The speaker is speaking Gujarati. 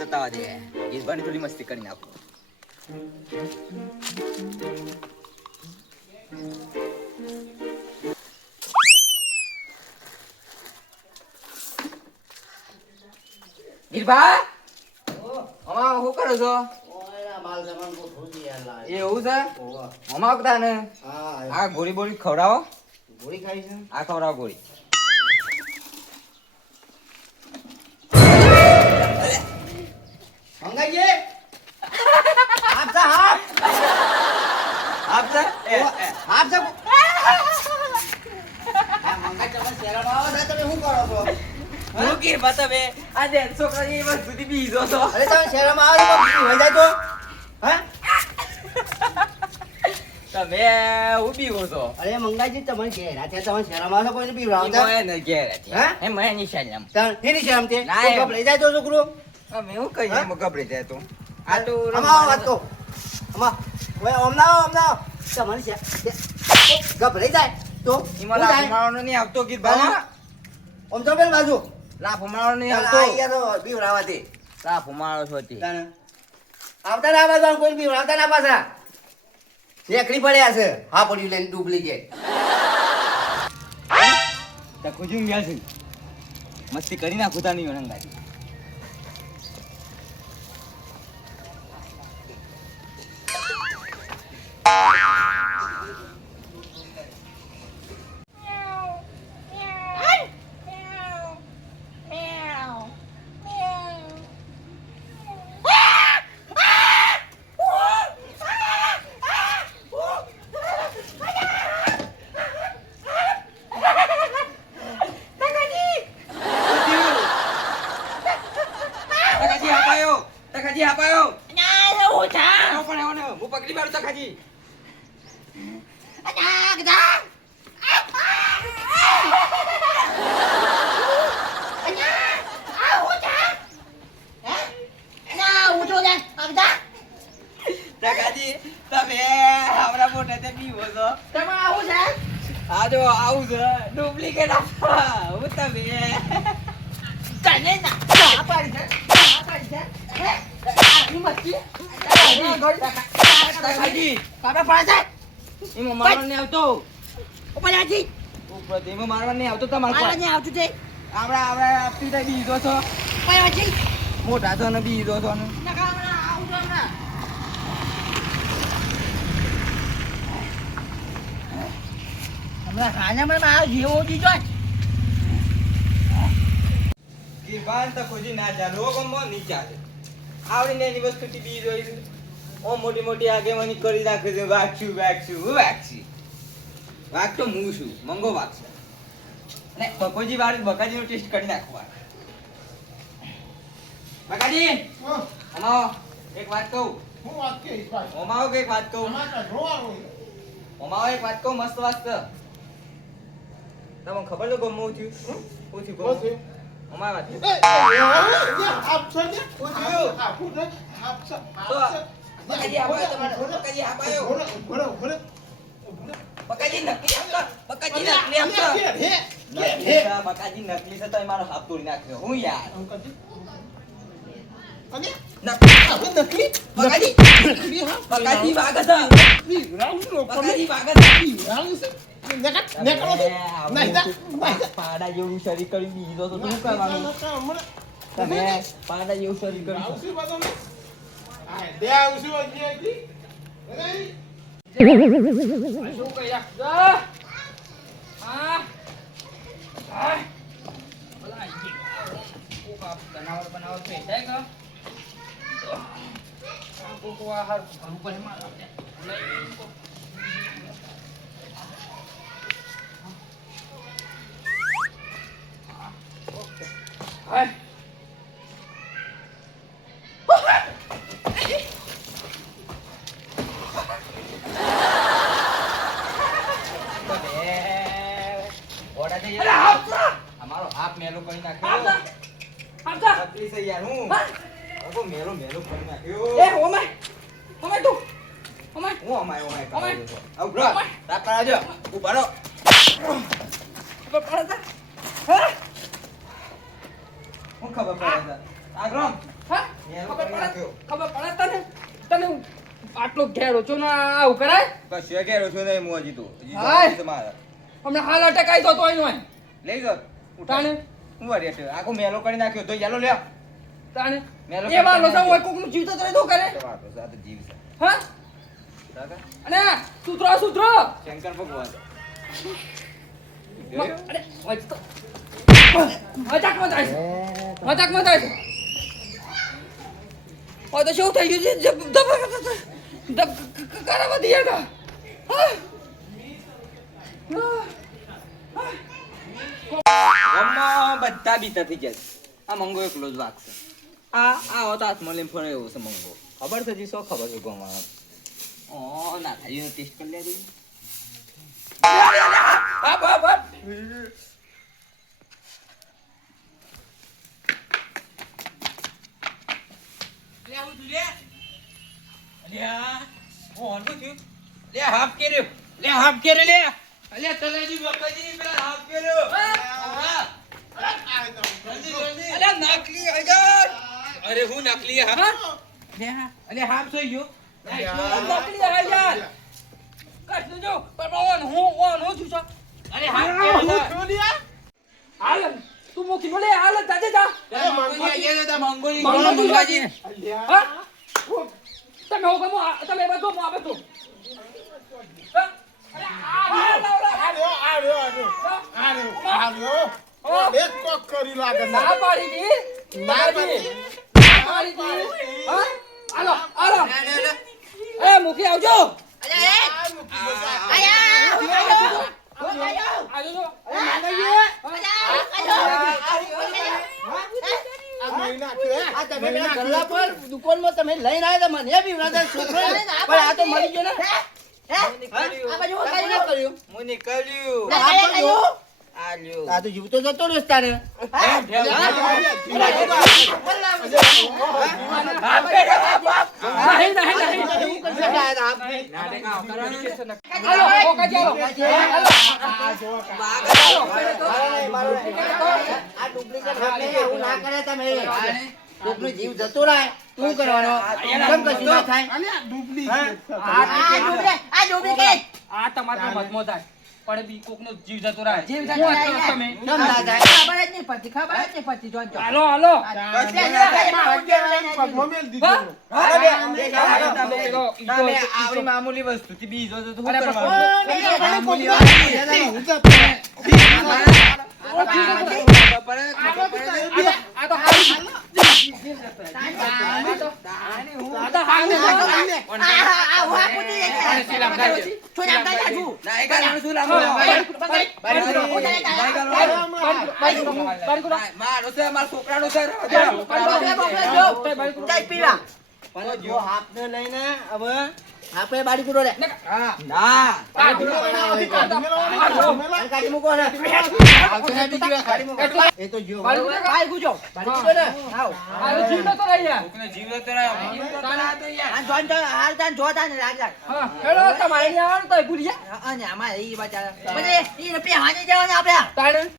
જતા આવવા દે ગીરબાની થોડી મસ્તી કરી નાખો. ગીરબા અમા શું કરો છો? એવું છે? અમા કતા ને આ ગોળી બોળી ખવડાવો. ગોળી ખાઈ છે? આ ખવડાવો ગોળી. મંગાઈએ હાફ છે હાફ આપશે એ, એ, હાફ છે આ મંગાઈ તમે શેરામાં આવો છો, તમે શું કરો છો? હું ગીરબા તમે આજે છોકરા એ વસ્તુથી બીજો છો. અરે તમે શેરામાં આવો તો હોય જાય તો હા? તમે હું બીવો છો? અરે મંગાજી તમને ઘેર છે તમે શેરામાં આવો છો કોઈને પીવડાવતા મોય ઘેર હે? હે, મોય નિશાળ આમ. તાણ તે? ના, તો એમ. કપ લઈ જાય તો છોકરો. અમે હું કહીએ એમ ગભરી જાય તું. આ તો આવો વાત તો અમા ઓય ઓમ ના આવો, ઓમ. તમારી શે- શે- ગભરાઈ જાય તો ઈમાં લાફો મારવાનો નહીં આવતો ગીર હા? ઓમ તો બેન બાજુ. લાફ મારવાનો નહીં આવતો. તો પીવડાવવા દે. લાફો મારો છો તી આવતા ના બાજુ કોઈ બીવરાવતા ના પાછા. નેકડી પડ્યા છે. હા પડી લઈને ડૂબલી ખુજી ઊંઘ્યા છે. મસ્તી કરી નાખું તાની વળંગાથી. તકાજી પકડી મારું. તકાજી, તમે આવડા મોટા બીવો છો. આ જો આવું છે. ડુપ્લિકેટ આપવા. હું તમે. બીજો છો. મોટા છો ને બીજો છો ને. ગિરબાન તો ખોજી ના ચાલે. ગમો નહીં આવડીને એની વસ્તુ બી જોઈ. ઓ મોટી મોટી આગેવાની કરી રાખે છે. વાગશું વાગશું હું વાગશી. વાગ તો હું છું. મંગો વાગશે અને બકોજી વાળી બકાજીનો ટેસ્ટ કરી નાખવા બકાજી અમાવો એક વાત કહું. કે એક વાત કહું. ઓમાવો એક વાત કહું મસ્ત વાત તમને ખબર તો ગમવું થયું? હું થયું ગમવું ઓમાય વાત કહું. તમારે નકલી નકલી નકલી છે તો મારો હાથ તોડી નાખ્યો હું યાર. નકલી. પાડા જેવું શરીર કરી દીધો તો શું કરવાનું? તમે પાડા જેવું શરીર કરી બનાવટ બનાવટ થઈ જાય કે કોકો આહાર ઘરું પર મારા હાય ઓડા થઈ ગયા. હાથ મેલો કરી નાખ્યો. તકલીફ છે યાર હું. અગો મેલો મેલો કરી નાખ્યો. હું અમાય ઓમે છો. આવ બ્રો તાપ કરાવજો ઊભા રહો. હું. ખબર પડે આગ્રમ હા. મેલો ખબર કરી નાખ્યો. પડે ખબર પડે તને? તને આટલો ઘેરો છો ના આવું કરાય? કશું ઘેરો છો ને હું હજી તો. હાય. જવાનું મારે. હમણાં હાલ અટકાઈ તો તોય નોય લઈ ગયો તાણે હું વળી છે આખો મેલો કરી નાખ્યો. તો યાલો લ્યો. તાણે મેલો એ કરી લોસા હોય કોકનું જીવતો તો શું કરે. તો વાતો સાત જીવ છે. હા? દાદા અને સુત્રો સુત્રો શંકર ભગવાન. અરે હોય તો મજાક મજાક મજાક મજાક ઓય તો શું થઈ ગયું છે? દબ દબ કરાવવા દીયા ના. હા. બધા બીતા થઈ ગયા છે. આ મંગો એકલો જ વાગશે આ આ હોત હાથમાં લઈને ફરે એવો છે મંગો. ખબર છે શું ખબર છે ગામમાં? ઓ ના થાય ટેસ્ટ કરી લેજો. લે, હાફ કેર્યો. લે, હાફ કેર્યો, લે. અલે તલાજી બકાજી પેલા નકલી હજાર. અરે હું નકલી હા? સોઈ ગયો. નકલી હે. કાઢ પણ ઓન હું ઓન હું છું અરે હાફ કેર્યો હાલ તું મૂકી બોલે હાલ જાજે જા મંગોલી મંગોલી હા? તમે હો ગમો તમે ગમો આવે તો હા? અરે આ આ લાવડા ના પાડી દી. ના પાડી. પાડી દી. હા? હાલો હાલો. એ મૂકી આવજો. આવજો. જો આ તમે પેલા ગલ્લા પર દુકાનમાં તમે લઈને આવ્યા મને બી છોકરો. પણ આ તો મરી ગયો ને. આ શું કર્યું? હું નીકળ્યું? આ તો જીવતો જતો તારે ના કરે તમે જીવ જતો રહે શું કરવાનો કેમ કશું ના થાય આ તમારો મતમાં થાય પણ બી કોકનો જીવ જતો રહે જીવ જતો રહે. તમે કેમ ના થાય ખબર જ નહીં પડતી ખબર જ નહીં પડતી જોન જો હાલો હાલો તમે આવડી મામૂલી વસ્તુ થી બીજો જતો અરે કરવાનું? પણ- આ સર પીવા જો હાથ ના, લઈને હવે આપણે બાડી પૂરો રે ના કાઢી મૂકો ને. બીજી વાર કાઢી મૂકો એ તો જો બારી બારી કૂટો બારી ને. આવ. હારું જીવ જતો રહે યાર. કોકને જીવ જતો રહ્યો. હા હેડો તમારે આવવાનું તોય ભૂલી જા તાણે?